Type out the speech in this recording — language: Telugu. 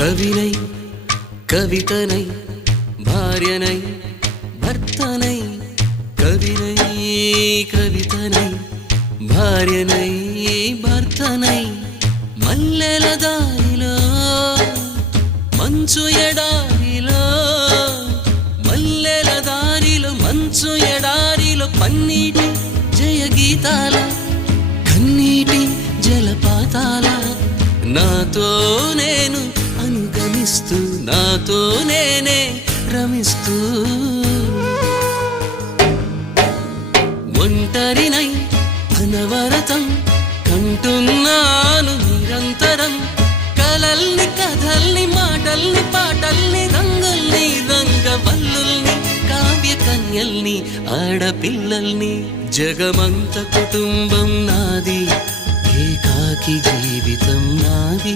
కవినై కవితనై భార్యనై భర్తనై కవినై కవితనై భార్యనై భర్తనై మల్లెల దారిలో మంచు ఎడారిలో మల్లెల దారిలో మంచు ఎడారిలో పన్నీటి జయగీతాల కన్నీటి జలపాతాల నాతో నేను అనుగమిస్తూ నాతో నేనే రమిస్తూ ఒంటరినై అనవరతం కంటున్నాను నిరంతరం కలల్ని కథల్ని మాటల్ని పాటల్ని రంగుల్ని రంగవల్లుల్ని కావ్య కన్యల్ని ఆడపిల్లల్ని జగమంత కుటుంబం నాది ఏకాకి జీవితం నాది